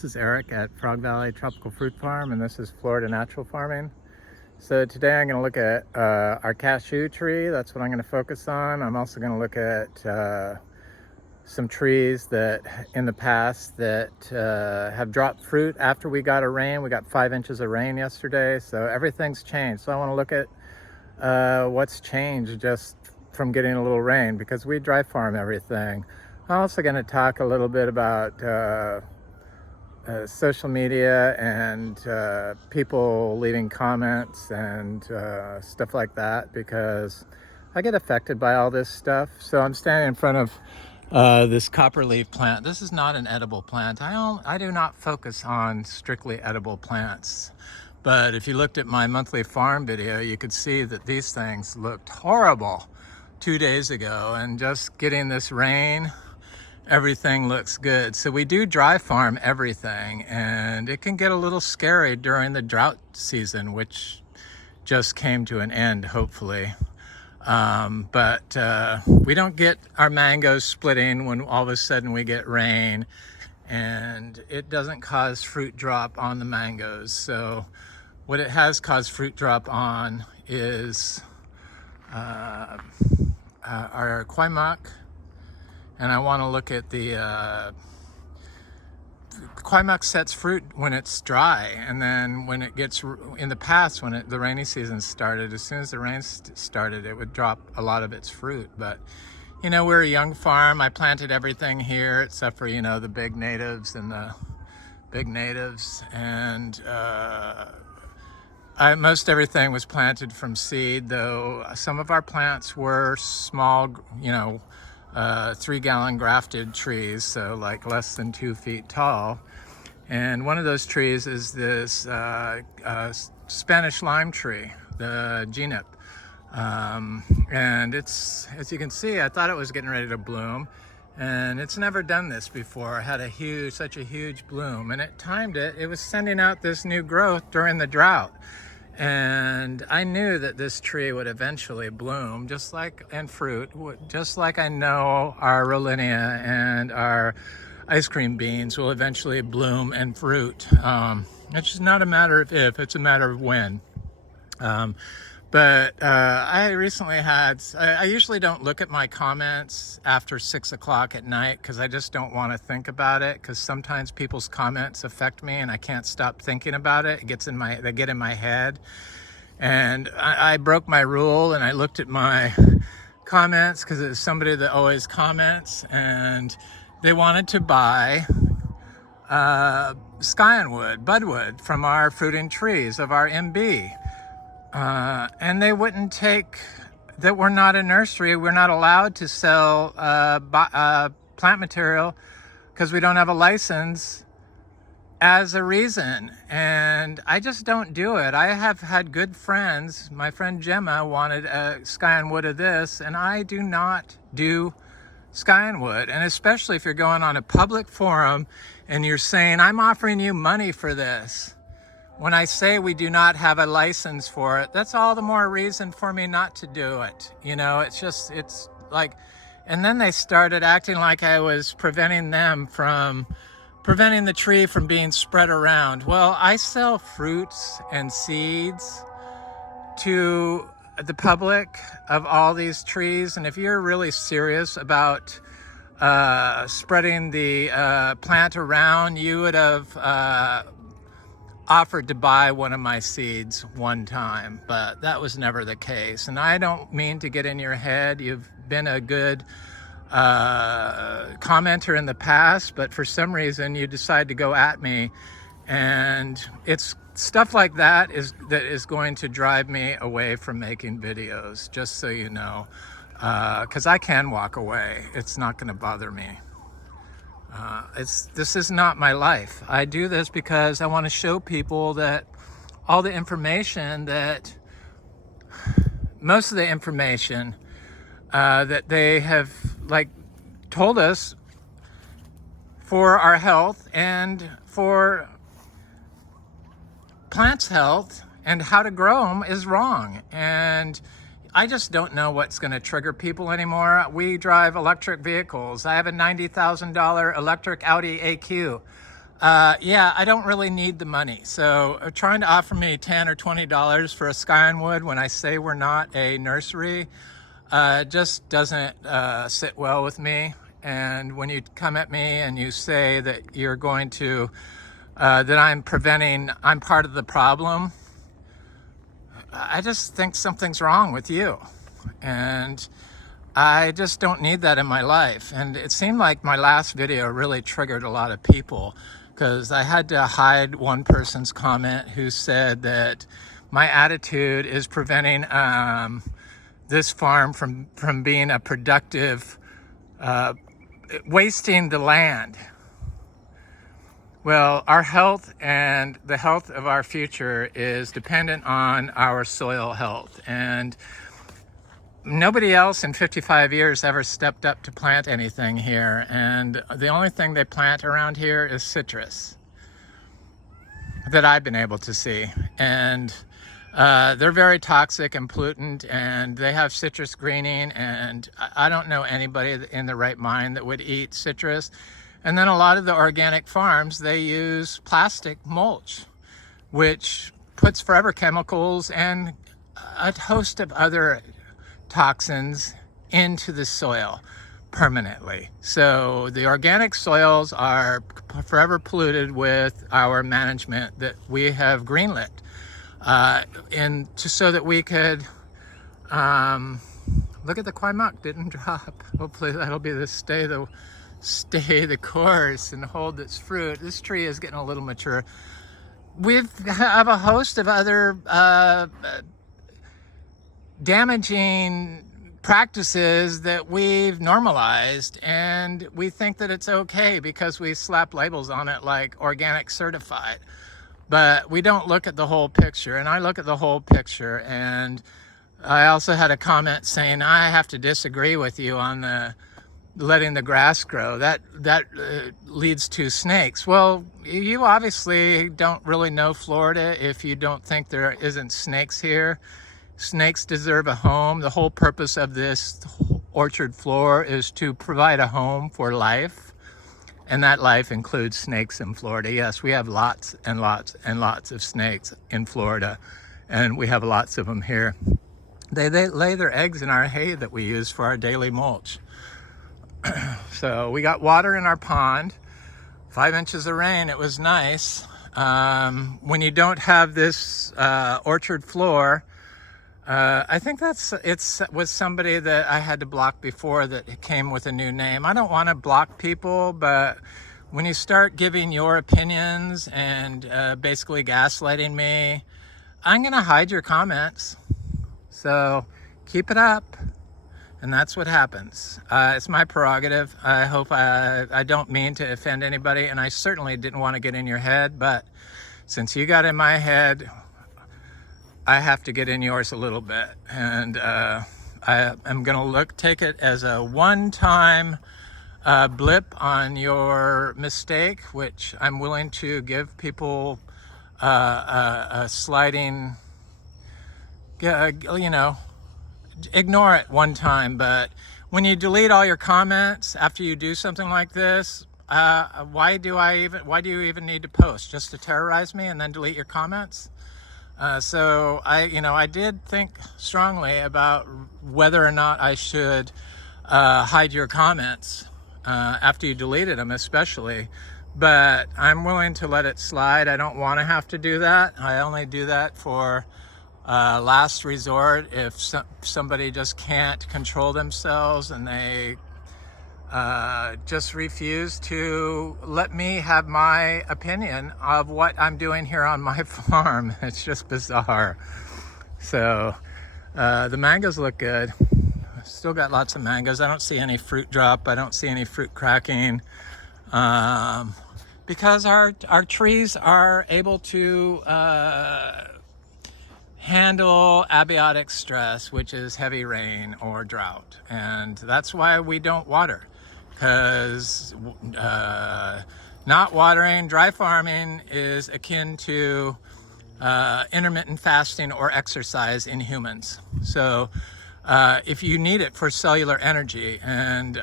This is Eric at Frog Valley Tropical Fruit Farm, and this is Florida Natural Farming. So today I'm going to look at our cashew tree. That's what I'm going to focus on. I'm also going to look at some trees that in the past that have dropped fruit after we got a rain. We got 5 inches of rain yesterday, so everything's changed. So I want to look at what's changed just from getting a little rain, because we dry farm everything. I'm also going to talk a little bit about social media and people leaving comments and stuff like that, because I get affected by all this stuff. So I'm standing in front of this copperleaf plant. This is not an edible plant. I do not focus on strictly edible plants. But if you looked at my monthly farm video, you could see that these things looked horrible 2 days ago, and just getting this rain, everything looks good. So we do dry farm everything, and it can get a little scary during the drought season, which just came to an end, hopefully. But we don't get our mangoes splitting when all of a sudden we get rain, and it doesn't cause fruit drop on the mangoes. So what it has caused fruit drop on is our Quaimak. And I want to look at the Quaimak sets fruit when it's dry, and then when it gets, in the past when the rainy season started, as soon as the rain started, it would drop a lot of its fruit. But you know, we're a young farm. I planted everything here except for, you know, the big natives and the big natives, and most everything was planted from seed, though some of our plants were small, you know, 3-gallon grafted trees, so like less than 2 feet tall. And one of those trees is this Spanish lime tree, the genip. And it's, as you can see, I thought it was getting ready to bloom, and it's never done this before. It had such a huge bloom, and it timed it. It was sending out this new growth during the drought. And I knew that this tree would eventually bloom, just like, and fruit, just like I know our Rollinia and our ice cream beans will eventually bloom and fruit. It's just not a matter of if, it's a matter of when. But I recently I usually don't look at my comments after 6 o'clock at night, because I just don't want to think about it, because sometimes people's comments affect me and I can't stop thinking about it. They get in my head. And I broke my rule, and I looked at my comments, because it's somebody that always comments, and they wanted to buy Skyenwood, budwood from our fruiting trees of our MB. And they wouldn't take that. We're not a nursery. We're not allowed to sell plant material because we don't have a license, as a reason. And I just don't do it. I have had good friends. My friend Gemma wanted a Skyenwood of this, and I do not do Skyenwood. And especially if you're going on a public forum and you're saying, I'm offering you money for this, when I say we do not have a license for it, that's all the more reason for me not to do it. You know, it's like, and then they started acting like I was preventing the tree from being spread around. Well, I sell fruits and seeds to the public of all these trees. And if you're really serious about spreading the plant around, you would have offered to buy one of my seeds one time, but that was never the case. And I don't mean to get in your head. You've been a good commenter in the past, but for some reason you decide to go at me, and it's stuff like that is going to drive me away from making videos, just so you know, because I can walk away. It's not going to bother me. This is not my life. I do this because I want to show people that all the information most of the information that they have told us for our health and for plants' health and how to grow them is wrong. And I just don't know what's going to trigger people anymore. We drive electric vehicles. I have a $90,000 electric Audi AQ. Yeah, I don't really need the money. So trying to offer me $10 or $20 for a skyonwood when I say we're not a nursery just doesn't sit well with me. And when you come at me and you say that you're going to, that I'm part of the problem, I just think something's wrong with you. And I just don't need that in my life. And it seemed like my last video really triggered a lot of people, because I had to hide one person's comment who said that my attitude is preventing this farm from being a productive, wasting the land. Well, our health and the health of our future is dependent on our soil health. And nobody else in 55 years ever stepped up to plant anything here. And the only thing they plant around here is citrus that I've been able to see. And they're very toxic and pollutant, and they have citrus greening, and I don't know anybody in the right mind that would eat citrus. And then a lot of the organic farms, they use plastic mulch, which puts forever chemicals and a host of other toxins into the soil permanently. So the organic soils are forever polluted with our management that we have greenlit. So that we could look at the Quaimuck didn't drop. Hopefully that'll be stay the course and hold its fruit. This tree is getting a little mature. We have a host of other damaging practices that we've normalized, and we think that it's okay because we slap labels on it like organic certified. But we don't look at the whole picture, and I look at the whole picture. And I also had a comment saying I have to disagree with you on the letting the grass grow. That leads to snakes. Well, you obviously don't really know Florida if you don't think there isn't snakes here. Snakes deserve a home. The whole purpose of this orchard floor is to provide a home for life. And that life includes snakes in Florida. Yes, we have lots and lots and lots of snakes in Florida, and we have lots of them here. They lay their eggs in our hay that we use for our daily mulch. So we got water in our pond, 5 inches of rain. It was nice. When you don't have this orchard floor, I think it's with somebody that I had to block before that came with a new name. I don't want to block people, but when you start giving your opinions and basically gaslighting me, I'm going to hide your comments. So keep it up. And that's what happens. It's my prerogative. I hope I don't mean to offend anybody, and I certainly didn't want to get in your head, but since you got in my head, I have to get in yours a little bit. And I am going to take it as a one-time blip on your mistake, which I'm willing to give people a sliding, ignore it one time. But when you delete all your comments after you do something like this, why do you even need to post? Just to terrorize me and then delete your comments? So I did think strongly about whether or not I should hide your comments after you deleted them, especially. But I'm willing to let it slide. I don't want to have to do that. I only do that for last resort, if somebody just can't control themselves and they just refuse to let me have my opinion of what I'm doing here on my farm. It's just bizarre. So the mangoes look good. Still got lots of mangoes. I don't see any fruit drop. I don't see any fruit cracking, because our trees are able to handle abiotic stress, which is heavy rain or drought. And that's why we don't water, because not watering, dry farming is akin to intermittent fasting or exercise in humans. So if you need it for cellular energy, and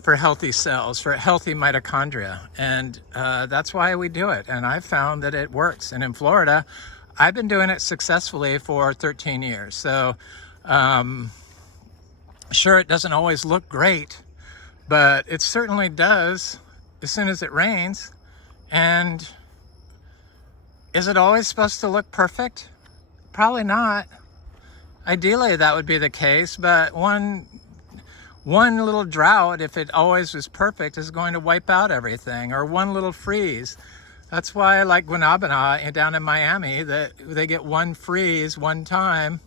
for healthy cells, for healthy mitochondria. And that's why we do it. And I've found that it works. And in Florida, I've been doing it successfully for 13 years. So sure, it doesn't always look great, but it certainly does as soon as it rains. And is it always supposed to look perfect? Probably not. Ideally, that would be the case, but one little drought, if it always was perfect, is going to wipe out everything, or one little freeze. That's why I like guanabana down in Miami, that they get one freeze one time,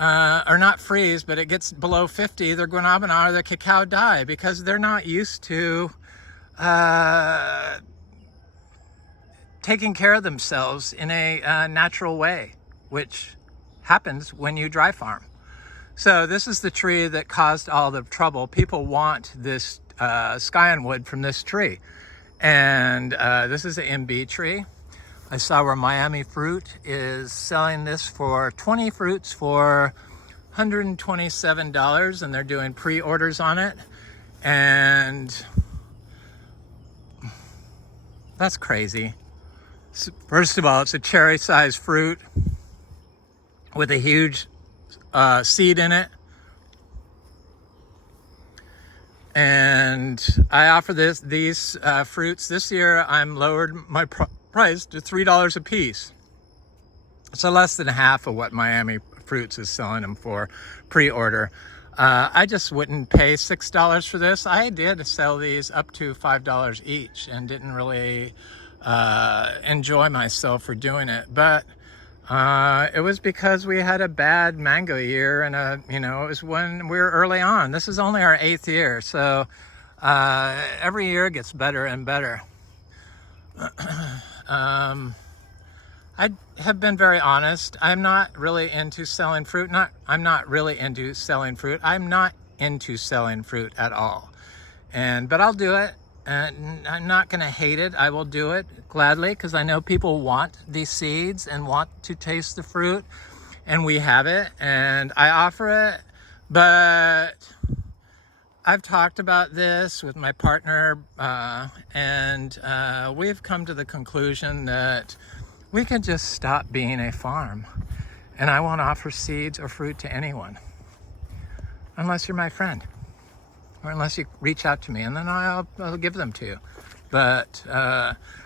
or not freeze, but it gets below 50, their guanabana or their cacao die, because they're not used to taking care of themselves in a natural way, which happens when you dry farm. So this is the tree that caused all the trouble. People want this scion wood from this tree. And this is an MB tree. I saw where Miami Fruit is selling this for 20 fruits for $127, and they're doing pre-orders on it. And that's crazy. First of all, it's a cherry-sized fruit with a huge seed in it. And I offer these fruits. This year, I'm lowered my price to $3 a piece. So less than half of what Miami Fruits is selling them for pre-order. I just wouldn't pay $6 for this. I did sell these up to $5 each and didn't really enjoy myself for doing it. But it was because we had a bad mango year, and it was when we were early on. This is only our 8th year, so every year gets better and better. I have been very honest. I'm not really into selling fruit. I'm not really into selling fruit. I'm not into selling fruit at all. But I'll do it. And I'm not going to hate it. I will do it gladly, because I know people want these seeds and want to taste the fruit, and we have it, and I offer it. But I've talked about this with my partner, and we've come to the conclusion that we can just stop being a farm, and I won't offer seeds or fruit to anyone unless you're my friend, or unless you reach out to me, and then I'll give them to you. But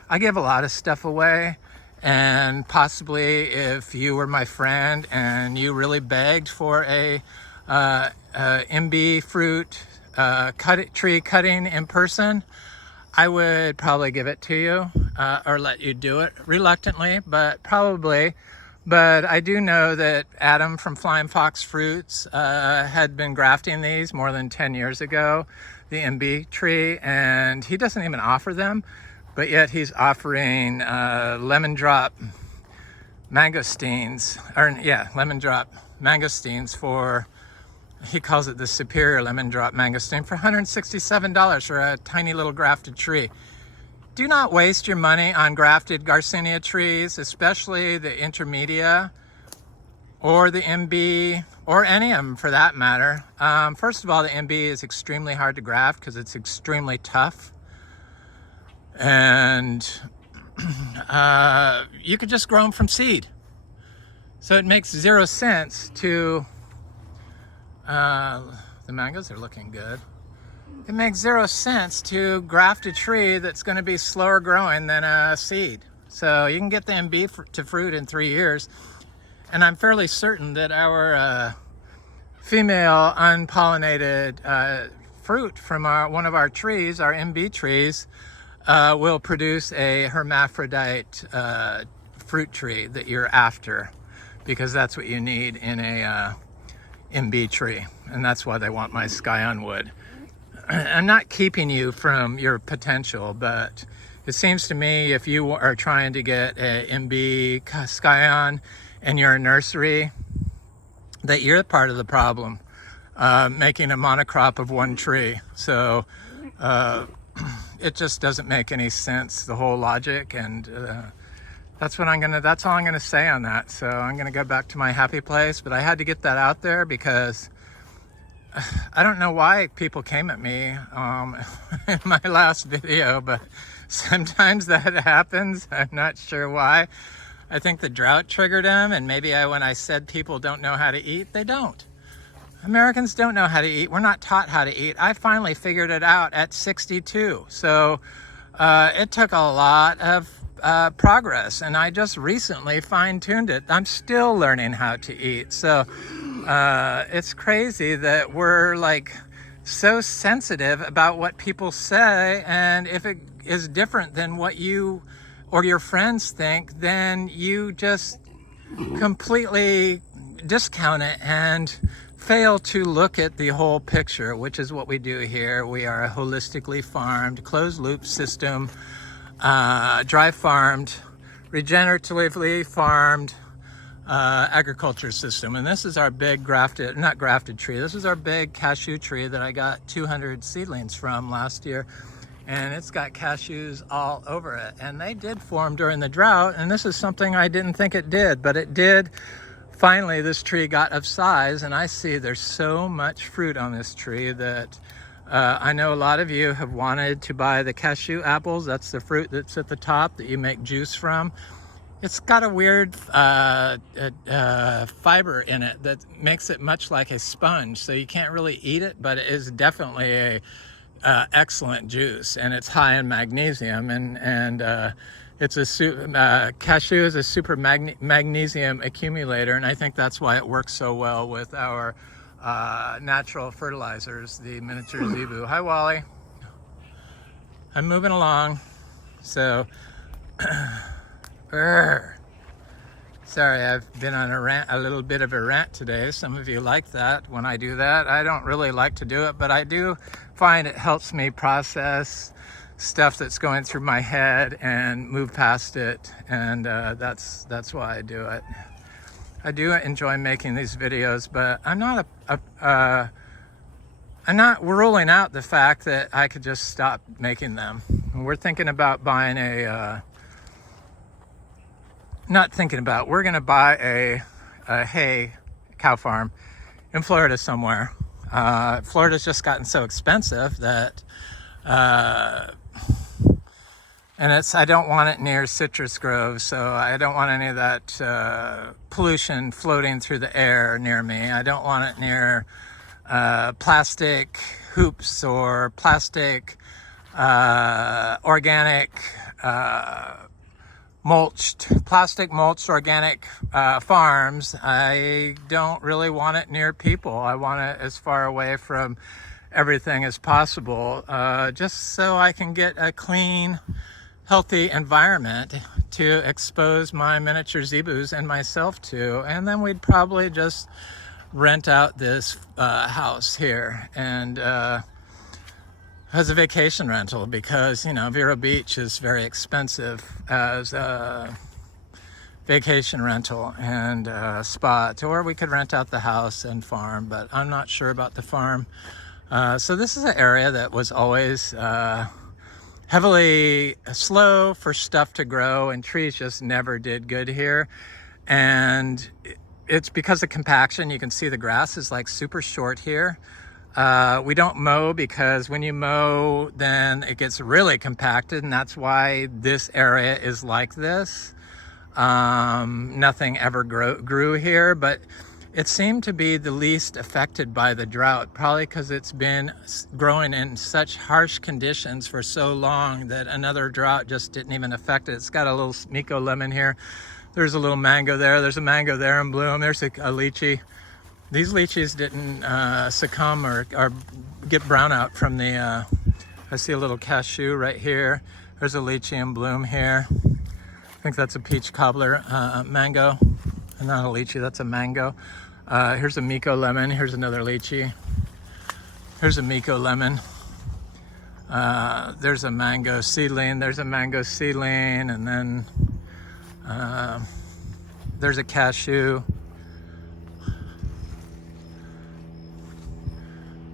I give a lot of stuff away, and possibly if you were my friend and you really begged for a MB fruit tree cutting in person, I would probably give it to you, or let you do it reluctantly, but probably. But I do know that Adam from Flying Fox Fruits had been grafting these more than 10 years ago, the MB tree, and he doesn't even offer them, but yet he's offering lemon drop mangosteens, lemon drop mangosteens for, he calls it the superior lemon drop mangosteen, for $167 for a tiny little grafted tree. Do not waste your money on grafted Garcinia trees, especially the intermedia or the MB, or any of them for that matter. First of all, the MB is extremely hard to graft because it's extremely tough. And you could just grow them from seed. So it makes 0 sense to, the mangoes are looking good. It makes 0 sense to graft a tree that's going to be slower growing than a seed. So you can get the MB to fruit in 3 years. And I'm fairly certain that our female unpollinated fruit from one of our trees, our MB trees, will produce a hermaphrodite fruit tree that you're after, because that's what you need in a MB tree. And that's why they want my scion wood. I'm not keeping you from your potential, but it seems to me if you are trying to get a MB scion and you're a nursery, that you're part of the problem, making a monocrop of one tree. So it just doesn't make any sense, the whole logic, and that's all I'm gonna say on that. So I'm gonna go back to my happy place, but I had to get that out there because I don't know why people came at me in my last video, but sometimes that happens. I'm not sure why. I think the drought triggered them, and maybe when I said people don't know how to eat, they don't. Americans don't know how to eat. We're not taught how to eat. I finally figured it out at 62. So it took a lot of progress, and I just recently fine-tuned it. I'm still learning how to eat. So it's crazy that we're like so sensitive about what people say, and if it is different than what you or your friends think, then you just completely discount it and fail to look at the whole picture, which is what we do here. We are a holistically farmed, closed loop system, dry farmed, regeneratively farmed agriculture system. And this is our big not grafted tree. This is our big cashew tree that I got 200 seedlings from last year. And it's got cashews all over it. And they did form during the drought. And this is something I didn't think it did, but it did. Finally, this tree got of size, and I see there's so much fruit on this tree that I know a lot of you have wanted to buy the cashew apples. That's the fruit that's at the top that you make juice from. It's got a weird fiber in it that makes it much like a sponge, so you can't really eat it, but it is definitely a excellent juice, and it's high in magnesium, and it's a cashew is a super magnesium accumulator, and I think that's why it works so well with our natural fertilizers, the miniature zebu. Hi, Wally. I'm moving along. So, sorry, I've been on a little bit of a rant today. Some of you like that when I do that. I don't really like to do it, but I do find it helps me process stuff that's going through my head and move past it, and that's why I do it. I do enjoy making these videos, but I'm not I'm not ruling out the fact that I could just stop making them. And we're thinking about buying we're gonna buy a hay cow farm in Florida somewhere. Florida's just gotten so expensive that and I don't want it near citrus groves, so I don't want any of that pollution floating through the air near me. I don't want it near plastic hoops or plastic organic plastic mulched organic farms. I don't really want it near people. I want it as far away from everything as possible, just so I can get a clean, healthy environment to expose my miniature zebus and myself to. And then we'd probably just rent out this house here and as a vacation rental, because Vero Beach is very expensive as a vacation rental and spot. Or we could rent out the house and farm, but I'm not sure about the farm. So this is an area that was always heavily slow for stuff to grow, and trees just never did good here. And it's because of compaction. You can see the grass is like super short here. We don't mow, because when you mow, then it gets really compacted, and that's why this area is like this. Nothing ever grew here, but it seemed to be the least affected by the drought, probably because it's been growing in such harsh conditions for so long that another drought just didn't even affect it. It's got a little Miko lemon here. There's a little mango there. There's a mango there in bloom. There's a lychee. These lychees didn't succumb or get brown out from the, I see a little cashew right here. There's a lychee in bloom here. I think that's a peach cobbler mango. Not a lychee, that's a mango. Here's a Miko lemon. Here's another lychee. Here's a Miko lemon. There's a mango seedling. There's a mango seedling, and then there's a cashew.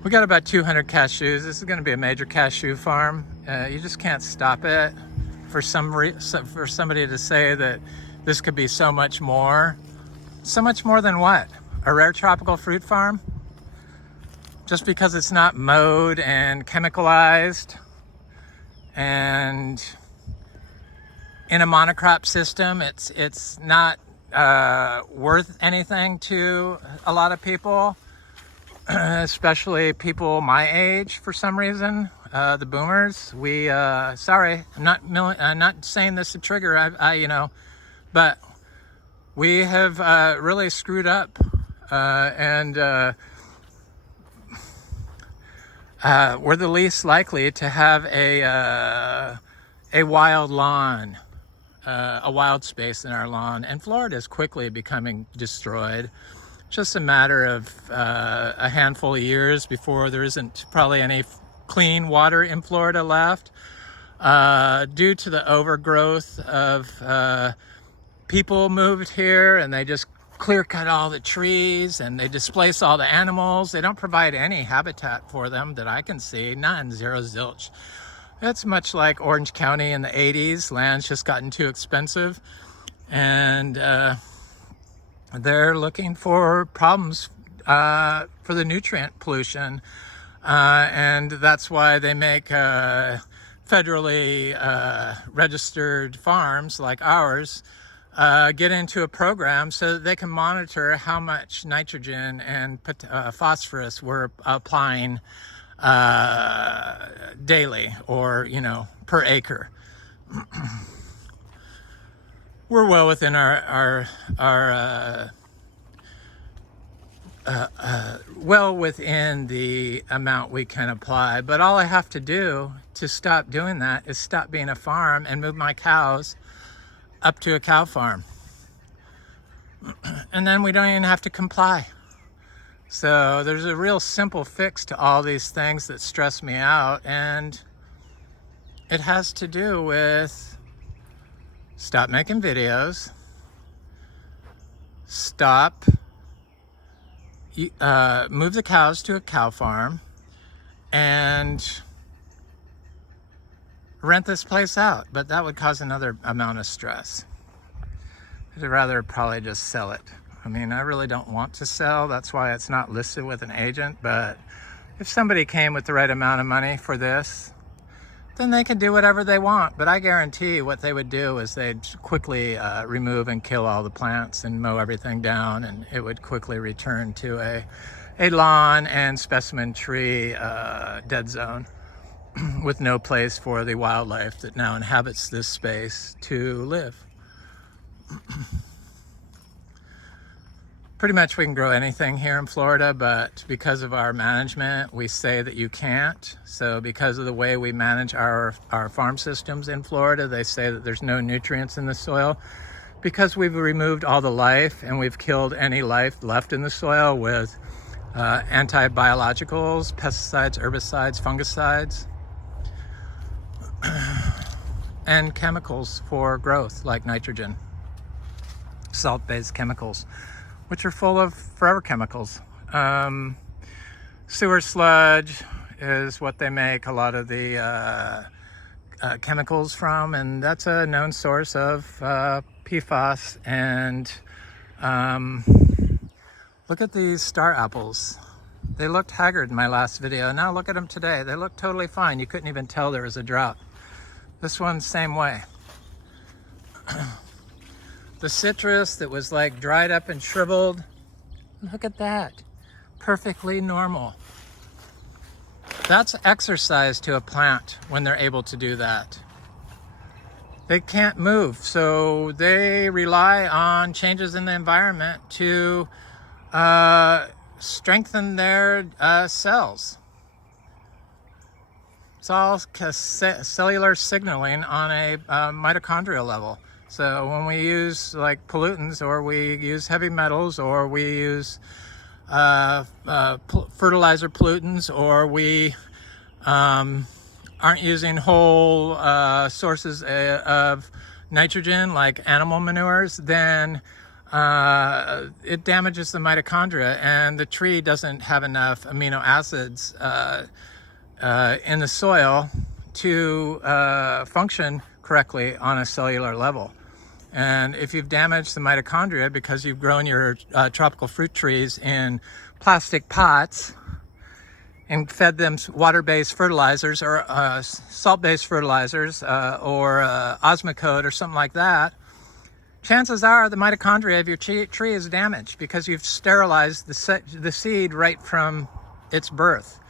We got about 200 cashews. This is going to be a major cashew farm. You just can't stop it. For somebody to say that this could be so much more. So much more than what? A rare tropical fruit farm? just because it's not mowed and chemicalized and in a monocrop system, it's not worth anything to a lot of people, especially people my age for some reason. The boomers, we sorry, I'm not saying this to trigger, but we have really screwed up, and we're the least likely to have a wild lawn, a wild space in our lawn, and Florida is quickly becoming destroyed. Just a matter of a handful of years before there isn't probably any clean water in Florida left, due to the overgrowth of people moved here and they just clear cut all the trees and they displace all the animals. They don't provide any habitat for them that I can see, none, zero, zilch. It's much like Orange County in the 80s. Land's just gotten too expensive, and they're looking for problems for the nutrient pollution, and that's why they make federally registered farms like ours get into a program so that they can monitor how much nitrogen and phosphorus we're applying daily, or per acre. We're well within our well within the amount we can apply, but all I have to do to stop doing that is stop being a farm and move my cows up to a cow farm, and then we don't even have to comply. So there's a real simple fix to all these things that stress me out, and it has to do with stop making videos, stop, move the cows to a cow farm, and rent this place out. But that would cause another amount of stress. I'd rather probably just sell it. I mean, I really don't want to sell. That's why it's not listed with an agent. But if somebody came with the right amount of money for this, then they can do whatever they want. But I guarantee what they would do is they'd quickly remove and kill all the plants and mow everything down, and it would quickly return to a lawn and specimen tree dead zone with no place for the wildlife that now inhabits this space to live. Pretty much we can grow anything here in Florida, but because of our management, we say that you can't. So because of the way we manage our farm systems in Florida, they say that there's no nutrients in the soil. Because we've removed all the life and we've killed any life left in the soil with anti-biologicals, pesticides, herbicides, fungicides, and chemicals for growth like nitrogen, salt-based chemicals, which are full of forever chemicals. Sewer sludge is what they make a lot of the chemicals from, and that's a known source of PFAS. And look at these star apples. They looked haggard in my last video. Now look at them today. They look totally fine. You couldn't even tell there was a drought. This one's same way. The citrus that was like dried up and shriveled, look at that, perfectly normal. That's exercise to a plant when they're able to do that. They can't move, so they rely on changes in the environment to strengthen their cells. It's all cellular signaling on a mitochondrial level. So when we use like pollutants, or we use heavy metals, or we use fertilizer pollutants, or we aren't using whole sources of nitrogen like animal manures, then it damages the mitochondria, and the tree doesn't have enough amino acids in the soil to function correctly on a cellular level. And if you've damaged the mitochondria because you've grown your tropical fruit trees in plastic pots and fed them water-based fertilizers or salt-based fertilizers or Osmocote or something like that, chances are the mitochondria of your tree is damaged because you've sterilized the seed right from its birth.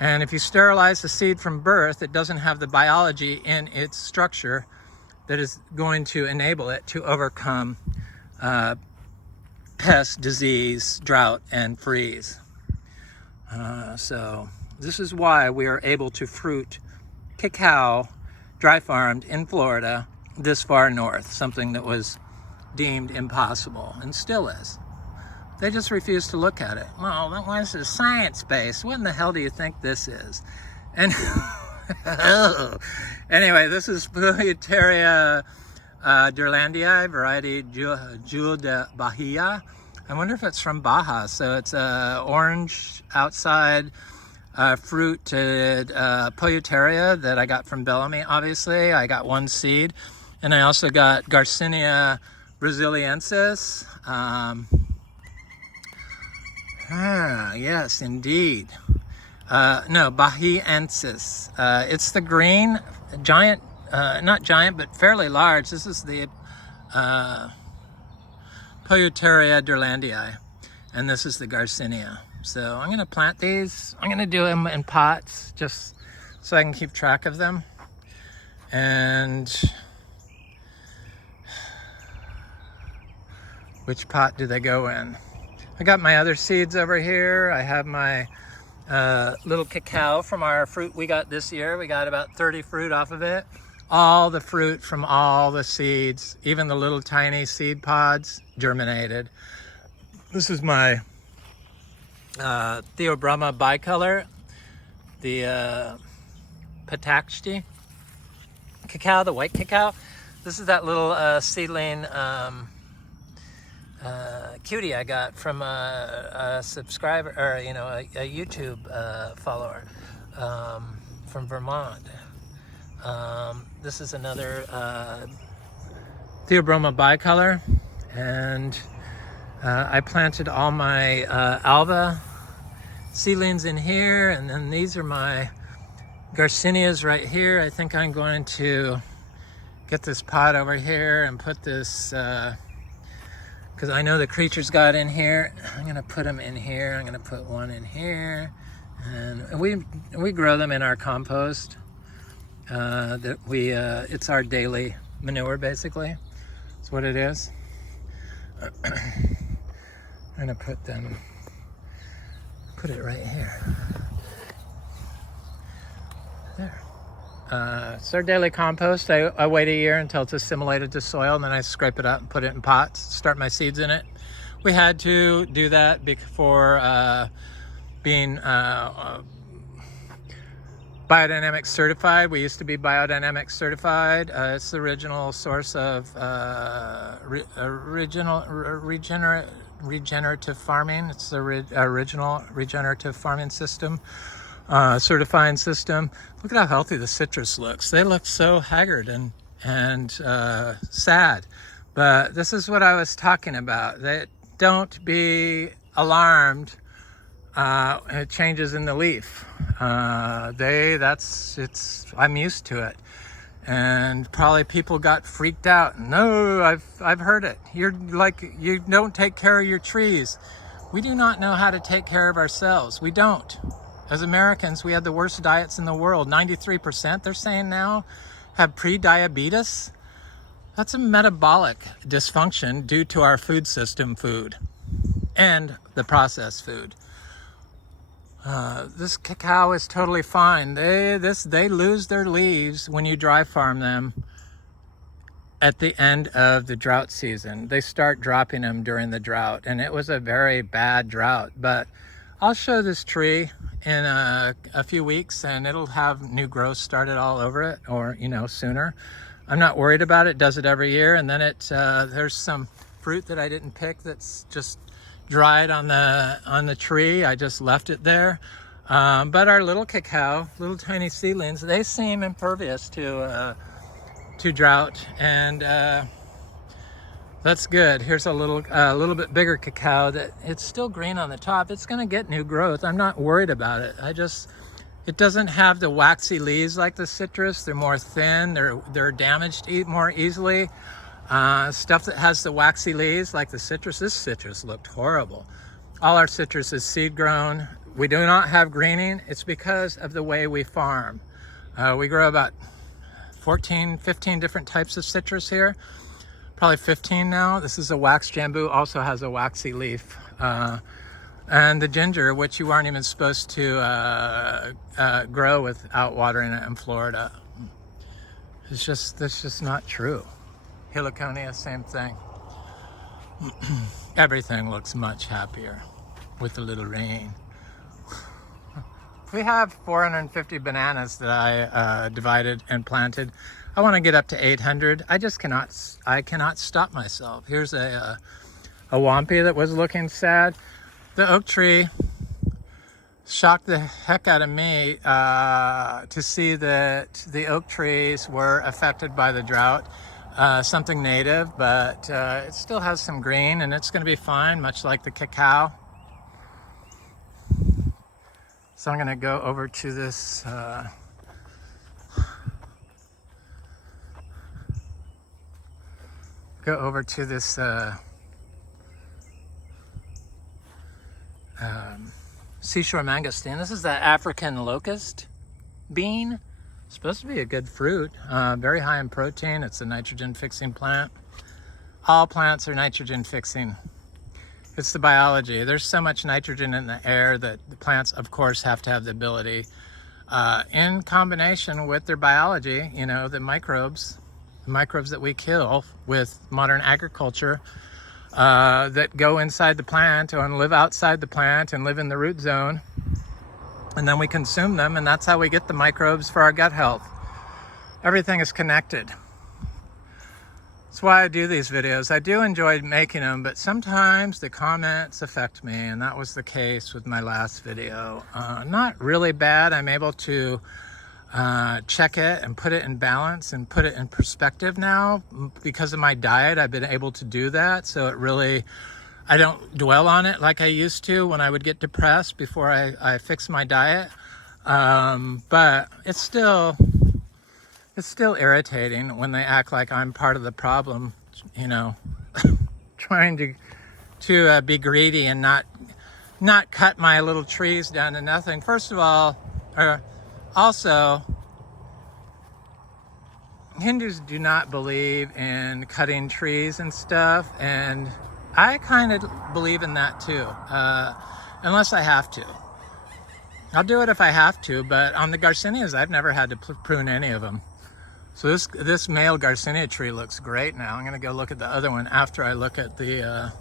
And if you sterilize the seed from birth, it doesn't have the biology in its structure that is going to enable it to overcome pest, disease, drought, and freeze. So this is why we are able to fruit cacao dry farmed in Florida this far north, something that was deemed impossible and still is. They just refuse to look at it. Well, this is science-based. What in the hell do you think this is? And anyway, this is Mitochondria d'Irlandiae, variety Jewel de Bahia. I wonder if it's from Baja. So it's orange outside, fruited Mitochondria that I got from Bellamy, obviously. I got one seed. And I also got Garcinia brasiliensis. Yes, indeed. No, Bahiensis. It's the green, giant, not giant, but fairly large. This is the Mitochondria d'Irlandiae, and this is the Garcinia. So I'm going to plant these. I'm going to do them in pots just so I can keep track of them. And which pot do they go in? I got my other seeds over here. I have my little cacao from our fruit we got this year. We got about 30 fruit off of it. All the fruit from all the seeds, even the little tiny seed pods, germinated. This is my Theobroma bicolor, the Pataxti cacao, the white cacao. This is that little seedling cutie I got from a subscriber, or a YouTube follower from Vermont. This is another Theobroma bicolor, and I planted all my Alba seedlings in here, and then these are my Garcinias right here. I think I'm going to get this pot over here and put this because I know the creatures got in here. I'm gonna put them in here. I'm gonna put one in here, and we grow them in our compost. It's our daily manure, basically. That's what it is. I'm gonna put it right here. There. It's our daily compost. I wait a year until it's assimilated to soil, and then I scrape it up and put it in pots, start my seeds in it. We had to do that before being biodynamic certified. We used to be biodynamic certified. It's the original source of regenerative farming. It's the original regenerative farming system. Certifying system. Look at how healthy the citrus looks. They look so haggard and sad. But this is what I was talking about. Don't be alarmed at changes in the leaf. I'm used to it. And probably people got freaked out. No, I've heard it. You're like, you don't take care of your trees. We do not know how to take care of ourselves. We don't. As Americans, we had the worst diets in the world. 93%, they're saying now, have pre-diabetes. That's a metabolic dysfunction due to our food system food and the processed food. This cacao is totally fine. They lose their leaves when you dry farm them at the end of the drought season. They start dropping them during the drought, and it was a very bad drought. But I'll show this tree in a few weeks, and it'll have new growth started all over it, or sooner. I'm not worried about it. It does it every year. And then there's some fruit that I didn't pick that's just dried on the tree. I just left it there. But our little cacao, little tiny seedlings, they seem impervious to drought, and That's good. Here's a little bit bigger cacao that it's still green on the top. It's going to get new growth. I'm not worried about it. It doesn't have the waxy leaves like the citrus. They're more thin. They're damaged more easily. Stuff that has the waxy leaves like the citrus. This citrus looked horrible. All our citrus is seed grown. We do not have greening. It's because of the way we farm. We grow about 15 different types of citrus here. Probably 15 now. This is a wax jambu, also has a waxy leaf. And the ginger, which you aren't even supposed to grow without watering it in Florida. That's just not true. Heliconia, same thing. Everything looks much happier with a little rain. We have 450 bananas that I divided and planted. I want to get up to 800. I cannot stop myself. Here's a wampy that was looking sad. The oak tree shocked the heck out of me to see that the oak trees were affected by the drought. Something native, but it still has some green and it's going to be fine, much like the cacao. So I'm going to go over to this seashore mangosteen. This is the African locust bean. It's supposed to be a good fruit, very high in protein. It's a nitrogen fixing plant. All plants are nitrogen fixing. It's the biology. There's so much nitrogen in the air that the plants, of course, have to have the ability, in combination with their biology, you know, the microbes that we kill with modern agriculture, that go inside the plant and live outside the plant and live in the root zone. And then we consume them, and that's how we get the microbes for our gut health. Everything is connected. That's why I do these videos. I do enjoy making them, but sometimes the comments affect me, and that was the case with my last video. Not really bad. I'm able to check it and put it in balance and put it in perspective now. Because of my diet, I've been able to do that, so I don't dwell on it like I used to when I would get depressed before I fix my diet. But it's still irritating when they act like I'm part of the problem, you know, trying to be greedy and not cut my little trees down to nothing. First of all, also, Hindus do not believe in cutting trees and stuff, and I kind of believe in that too, unless I have to. I'll do it if I have to, but on the Garcinias, I've never had to prune any of them. So this male Garcinia tree looks great now. I'm gonna go look at the other one after I look at the,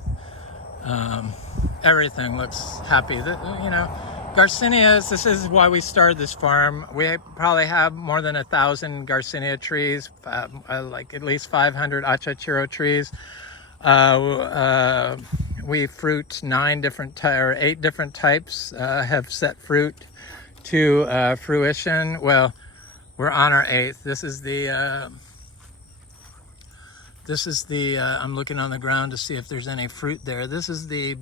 everything looks happy. You know, Garcinias, this is why we started this farm. We probably have more than 1,000 Garcinia trees, like at least 500 achachiro trees. We fruit 8 different types, have set fruit to fruition. Well, we're on our 8th. This is the, I'm looking on the ground to see if there's any fruit there. This is the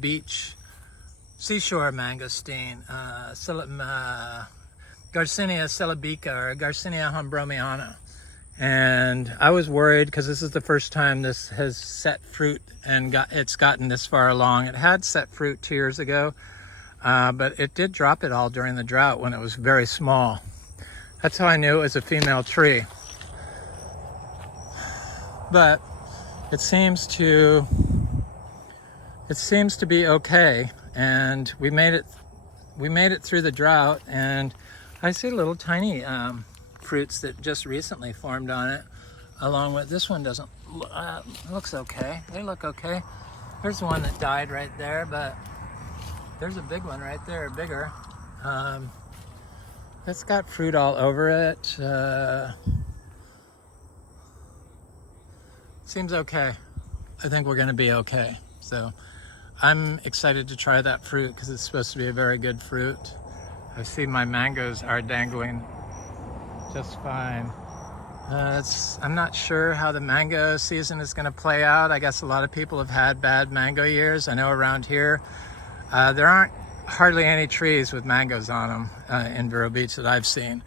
seashore mangosteen, Garcinia celebica or Garcinia hombromiana. And I was worried because this is the first time this has set fruit and it's gotten this far along. It had set fruit 2 years ago, but it did drop it all during the drought when it was very small. That's how I knew it was a female tree. But it seems to be okay, and we made it through the drought, and I see little tiny fruits that just recently formed on it, along with this one doesn't looks okay. They look okay. There's one that died right there, but there's a big one right there, bigger. It's got fruit all over it. Seems okay. I think we're gonna be okay. So I'm excited to try that fruit because it's supposed to be a very good fruit. I see my mangoes are dangling just fine. I'm not sure how the mango season is going to play out. I guess a lot of people have had bad mango years. I know around here there aren't hardly any trees with mangoes on them in Vero Beach that I've seen.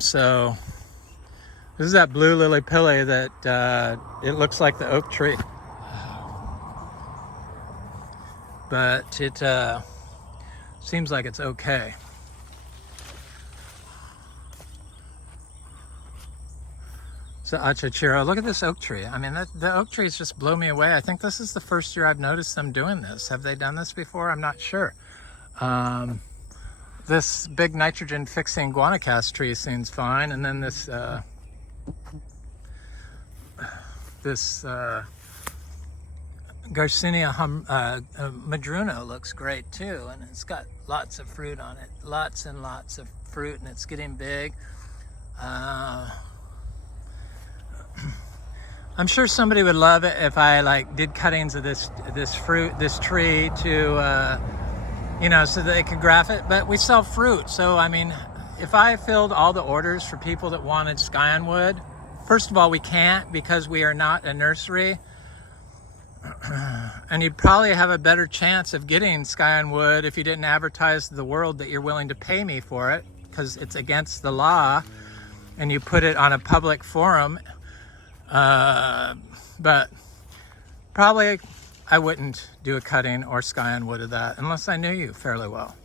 So this is that blue lily pilly that it looks like the oak tree, but it seems like it's okay. So Achachiro, look at this oak tree. I mean, the oak trees just blow me away. I think this is the first year I've noticed them doing this. Have they done this before? I'm not sure. This big nitrogen fixing guanacas tree seems fine. And then this Garcinia madruno looks great too. And it's got lots of fruit on it. Lots and lots of fruit, and it's getting big. I'm sure somebody would love it if I did cuttings of this tree to so that they could graph it. But we sell fruit, so I mean, if I filled all the orders for people that wanted scion wood, first of all, we can't because we are not a nursery, and you'd probably have a better chance of getting scion wood if you didn't advertise to the world that you're willing to pay me for it, because it's against the law, and you put it on a public forum. But probably I wouldn't do a cutting or scion wood of that unless I knew you fairly well,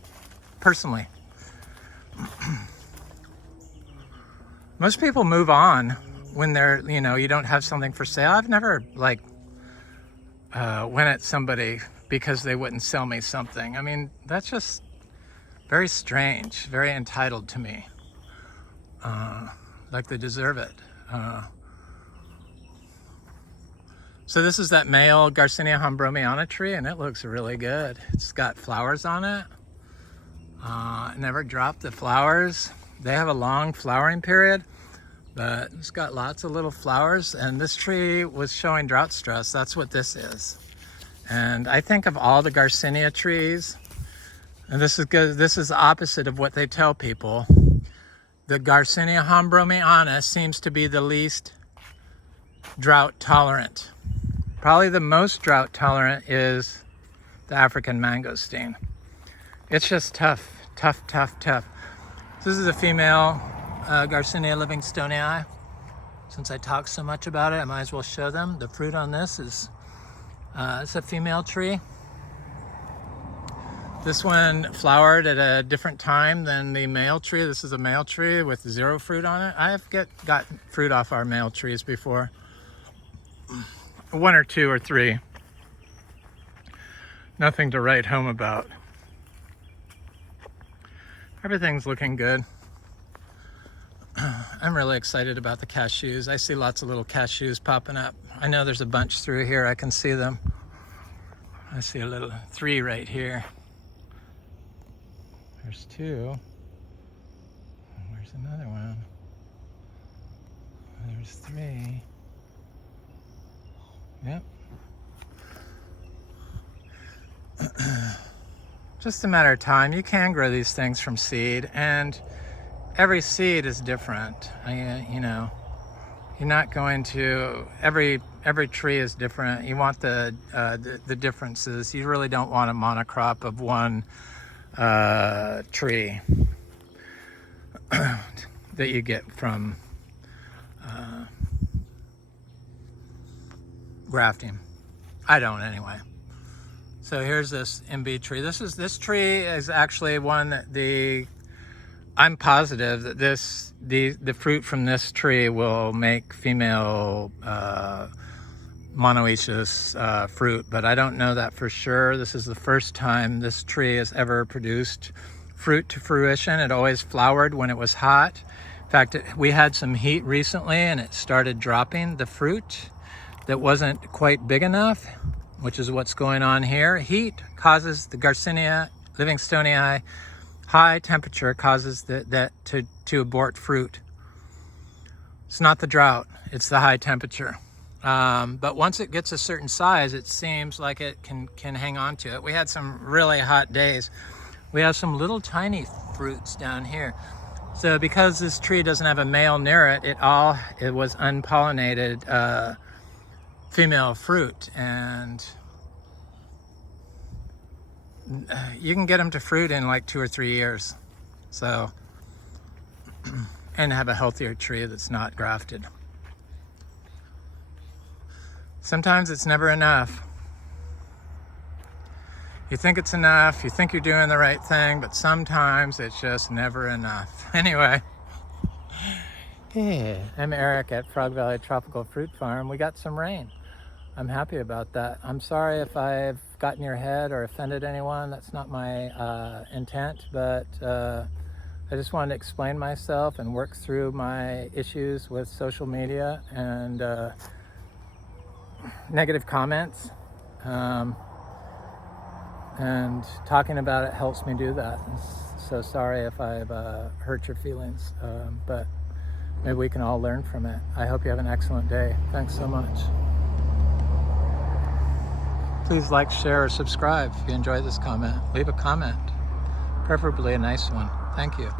personally. Most people move on when they're, you don't have something for sale. I've never went at somebody because they wouldn't sell me something. I mean, that's just very strange, very entitled to me, like they deserve it. So this is that male Garcinia hambromiana tree, and it looks really good. It's got flowers on it. Never dropped the flowers. They have a long flowering period, but it's got lots of little flowers, and this tree was showing drought stress. That's what this is. And I think of all the Garcinia trees, and this is good. This is the opposite of what they tell people. The Garcinia hambromiana seems to be the least drought tolerant. Probably the most drought tolerant is the African mangosteen. It's just tough. This is a female Garcinia livingstonii. Since I talk so much about it, I might as well show them. The fruit on this is, it's a female tree. This one flowered at a different time than the male tree. This is a male tree with 0 fruit on it. I have gotten fruit off our male trees before. 1 or 2 or 3. Nothing to write home about. Everything's looking good. I'm really excited about the cashews. I see lots of little cashews popping up. I know there's a bunch through here. I can see them. I see a little 3 right here. There's 2. Where's another one? There's 3. Yep. Just a matter of time. You can grow these things from seed, and every seed is different. You're not going to, every tree is different. You want the differences. You really don't want a monocrop of one tree that you get from grafting. I don't anyway. So here's this MB tree. This tree is actually one that I'm positive that the fruit from this tree will make female monoecious fruit, but I don't know that for sure. This is the first time this tree has ever produced fruit to fruition. It always flowered when it was hot. In fact, we had some heat recently and it started dropping the fruit that wasn't quite big enough, which is what's going on here. Heat causes the Garcinia livingstonii, high temperature causes that to abort fruit. It's not the drought, it's the high temperature. But once it gets a certain size, it seems like it can hang on to it. We had some really hot days. We have some little tiny fruits down here. So because this tree doesn't have a male near it, it was unpollinated female fruit, and you can get them to fruit in like 2 or 3 years. So, and have a healthier tree that's not grafted. Sometimes it's never enough. You think it's enough, you think you're doing the right thing, but sometimes it's just never enough. Anyway, yeah, I'm Eric at Frog Valley Tropical Fruit Farm. We got some rain. I'm happy about that. I'm sorry if I've gotten your head or offended anyone. That's not my intent, but I just wanted to explain myself and work through my issues with social media and negative comments. And talking about it helps me do that. So sorry if I've hurt your feelings, but maybe we can all learn from it. I hope you have an excellent day. Thanks so much. Please like, share, or subscribe if you enjoyed this comment. Leave a comment, preferably a nice one. Thank you.